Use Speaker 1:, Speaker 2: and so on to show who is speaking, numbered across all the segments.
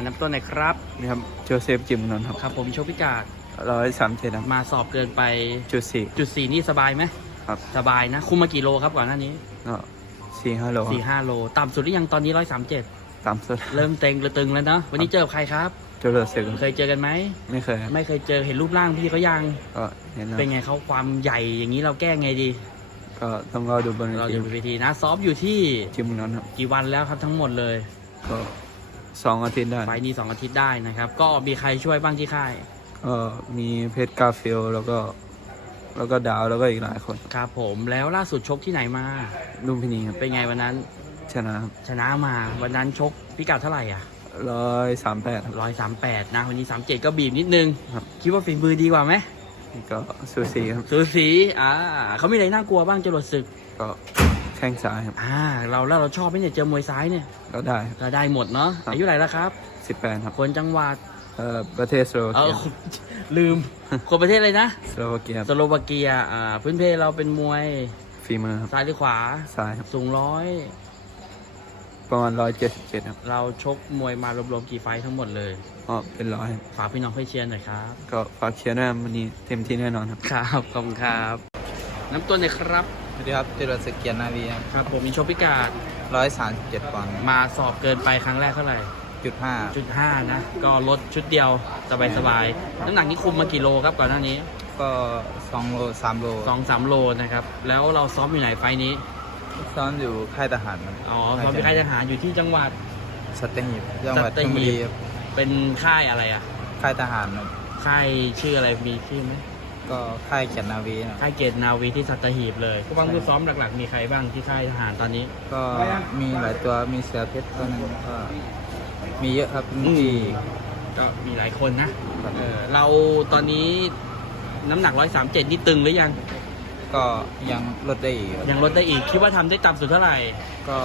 Speaker 1: น้ำต้นหน่อยครับ
Speaker 2: นี่ครับโจเซฟจิมนนท์ครับ
Speaker 1: ครับผมโชคพิกัด
Speaker 2: 137ครับ
Speaker 1: มาสอบเกินไป
Speaker 2: จุดสี่
Speaker 1: จุดสี่นี่สบายไหม
Speaker 2: ครับ
Speaker 1: สบายนะ คุมมากี่โลครับก่อนหน้านี้
Speaker 2: ก็4-5 โล
Speaker 1: 4-5 โล ต่ำสุดหรือยังตอนนี้ 137
Speaker 2: ตามสุด
Speaker 1: เริ่มเต็งหรือตึงแล้วเนาะวันนี้เจอกับใครครับ
Speaker 2: โจเลอร์เซก
Speaker 1: เคยเจอกันไหม
Speaker 2: ไม่เคยครับ
Speaker 1: ไม่เคยเจอเห็นรูปร่างพี่เขายัง
Speaker 2: ก็เห็นแล้ว
Speaker 1: เป็นไงเขาความใหญ่อย่างนี้เราแก้ไงดี
Speaker 2: ก็ต้องรอดูบนเว
Speaker 1: เรา
Speaker 2: ที
Speaker 1: อยู่บนเวทีนะซ้อมอยู่ที่
Speaker 2: จิมนนท์ครับ
Speaker 1: กี่วันแล้วครับทั้งหมดเลย
Speaker 2: ก็2 อาทิตย์ได้
Speaker 1: ไฟล์นี้2 อาทิตย์ได้นะครับก็มีใครช่วยบ้างที่ค่าย
Speaker 2: ก็มีเพชรกาฟิลแล้วก็ดาวแล้วก็อีกหลายคน
Speaker 1: ครับผมแล้วล่าสุดชกที่ไหนมา
Speaker 2: ลุมพินีครับ
Speaker 1: เป็นไงวันนั้น
Speaker 2: ชนะครับ
Speaker 1: ชนะมาวันนั้นชกพิกัดเท่าไหร่อ่ะ
Speaker 2: 138ครับ
Speaker 1: 138นะวันนี้37ก็บีบนิดนึง
Speaker 2: ครับ
Speaker 1: คิดว่าฝีมือดีกว่าไหม
Speaker 2: ก็สูสีครับ
Speaker 1: สูสีเขามีอะไรน่ากลัวบ้างจรวดศึก
Speaker 2: ก็แข้งซ้ายครับ
Speaker 1: เราชอบไหมเนี่ยเจอมวยซ้ายเนี่ย
Speaker 2: ก็ได้ครับ
Speaker 1: ก็ได้หมดเนาะ
Speaker 2: ครับ
Speaker 1: อายุไหนแล้วครับ
Speaker 2: 18ครับ
Speaker 1: คนจังหวัด
Speaker 2: ประเทศสโลวา
Speaker 1: เอ
Speaker 2: เกี
Speaker 1: อย ลืม คนประเทศอะไรนะ
Speaker 2: สโลวาเกีย
Speaker 1: สโลวาเกียพื้นเพเราเป็นมวย
Speaker 2: ฝีมือครับ
Speaker 1: ซ้ายหรือขวา
Speaker 2: ซ้ายครับ
Speaker 1: สูงร้อย
Speaker 2: ประมาณ177ครับ
Speaker 1: เราชกมวยมารวมๆกี่ไฟท์ทั้งหมดเลย
Speaker 2: ก็เป็น100ครับ
Speaker 1: ฝากพี่น้องเพื่อนเชียร์หน่อยครับ
Speaker 2: ก็ฝากเชียร์ด้วยวันนี้เต็มที่แน่นอนครับ
Speaker 1: ครับขอบคุณครับ น้ำต้นเลยครับ
Speaker 3: สวัสดีครับเจริญศึกเกียรตินาวีครับ
Speaker 1: ครับผมมีโชคพิกัด
Speaker 3: 137 ปอนด์
Speaker 1: มาสอบเกินไปครั้งแรกเท่าไหร่
Speaker 3: จุดห้า
Speaker 1: จุดห้านะ ก็ลดชุดเดียวสบายๆน้ำหนักนี้คุมมากี่โลครับก่อนหน้านี้
Speaker 3: ก็2 โล 3 โล
Speaker 1: 2-3 โลนะครับ แล้วเราซ้อมอยู่ไหนไฟล์นี้
Speaker 3: ซ้อมอยู่ค่ายทหารครับ
Speaker 1: อ๋อซ้อมอยู่ค่ายทหารอยู่ที่จังหวัด
Speaker 3: สัตหีบจังหวัด
Speaker 1: สั
Speaker 3: ช
Speaker 1: ตหีบ
Speaker 3: ลบุรีครับ
Speaker 1: เป็นค่ายอะไรอ่ะ
Speaker 3: ค่ายทหารครับ
Speaker 1: ค่ายชื่ออะไรมีชื่อไหม
Speaker 3: ก็ค่ายเกียรตินาวีครับ
Speaker 1: ค่ายเกตนาวีที่สัตหีบเลยผู้บังคับซ้อมหลักๆ มีใครบ้างที่ค่ายทหารตอนนี้
Speaker 3: ก็มีหลายตัวมีเสือเพชรตัวหนึงก็มีเยอะครับ
Speaker 1: อืม
Speaker 3: ที่
Speaker 1: ก็มีหลายคนนะครับ เราตอนนี้น้ำหนัก 137 นี่ตึงหรือยัง
Speaker 3: ก็ยังลดได้อีกครับ
Speaker 1: ยังลดได้อีก คิดว่าทำได้ต่ำสุดเท่าไหร่
Speaker 3: ก็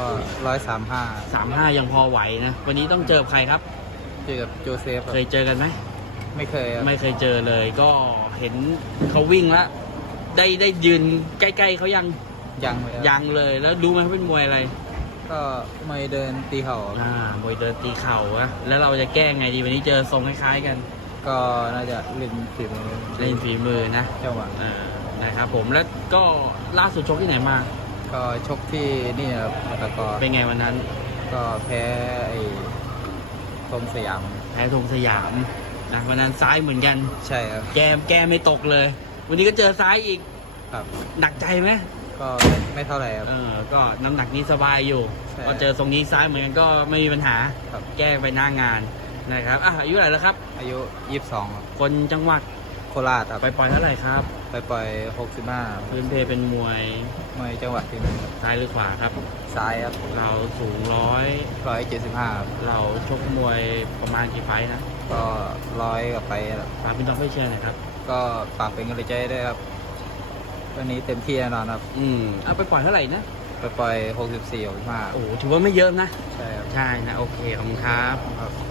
Speaker 3: 135
Speaker 1: 35 ยังพอไหวนะ วันนี้ต้องเจอใครครับ
Speaker 3: เจอกับโจเซฟครับ
Speaker 1: เคยเจอกันไหม
Speaker 3: ไม่เคยครับ
Speaker 1: ไม่เคยเจอเลย ก็เห็นเขาวิ่งแล้ว ได้ยืนใกล้ๆเขายัง
Speaker 3: ยังเลยครับ
Speaker 1: ยังเลย แล้วรู้ไหมเขาเป็นมวยอะไร
Speaker 3: ก็ไม่เดินตีเข่าครับ
Speaker 1: มวยเดินตีเข่าอะแล้วเราจะแก้ไงดีวันนี้เจอทรงคล้ายๆกัน
Speaker 3: ก็น่าจะเล่นฝีมือ
Speaker 1: เล่นฝีมือนะ
Speaker 3: จังหวะ
Speaker 1: นะครับผมแล้วก็ล่าสุดชกที่ไหนมา
Speaker 3: ก็ชกที่นี่ครับตะกอ
Speaker 1: เป็นไงวันนั้น
Speaker 3: ก็แพ้ไอ้ธงสยาม
Speaker 1: แพ้ธงสยามนะวันนั้นซ้ายเหมือนกัน
Speaker 3: ใช่ครับ
Speaker 1: แกไม่ตกเลย วันนี้ก็เจอซ้ายอีก
Speaker 3: ครับ
Speaker 1: หนักใจไหม
Speaker 3: ก็ไม่เท่าไหร่ครับ
Speaker 1: ก็น้ำหนักนี้สบายอยู่
Speaker 3: ใช่
Speaker 1: ก็เจอทรงนี้ซ้ายเหมือนกันก็ไม่มีปัญหา
Speaker 3: ครับ
Speaker 1: แก้ไปหน้างานนะครับอายุเท่าไหร่แล้วครับ
Speaker 3: อายุ 22ครับ
Speaker 1: คนจังหวัด
Speaker 3: โคราชครับ
Speaker 1: ไปปล่อยเท่าไหร่ครับ
Speaker 3: ไปปล่อย 65
Speaker 1: พื้นเพเป็นมวย
Speaker 3: มวยจังหวัดที่หนึ่งครับ
Speaker 1: ซ้ายหรือขวาครับ
Speaker 3: ซ้ายครับ
Speaker 1: เราสูง
Speaker 3: 175ครับ
Speaker 1: เราชกมวยประมาณกี่ไฟท์นะ
Speaker 3: ก็100กับไปครับ
Speaker 1: ฝากพี่น้องเพื่อนเชียร์หน่อยครับ
Speaker 3: ก็ฝากเป็นกำลังใจด้วยครับ วันนี้เต็มที่แน่นอนครับ
Speaker 1: เอาไปปล่อยเท่าไหร่นะ
Speaker 3: ไปปล่อย 64 65
Speaker 1: โอ้โหถือว่าไม่เยอะนะ
Speaker 3: ใช่ครับ
Speaker 1: ใช่นะ โอเค ขอบคุณครับ
Speaker 3: ครับ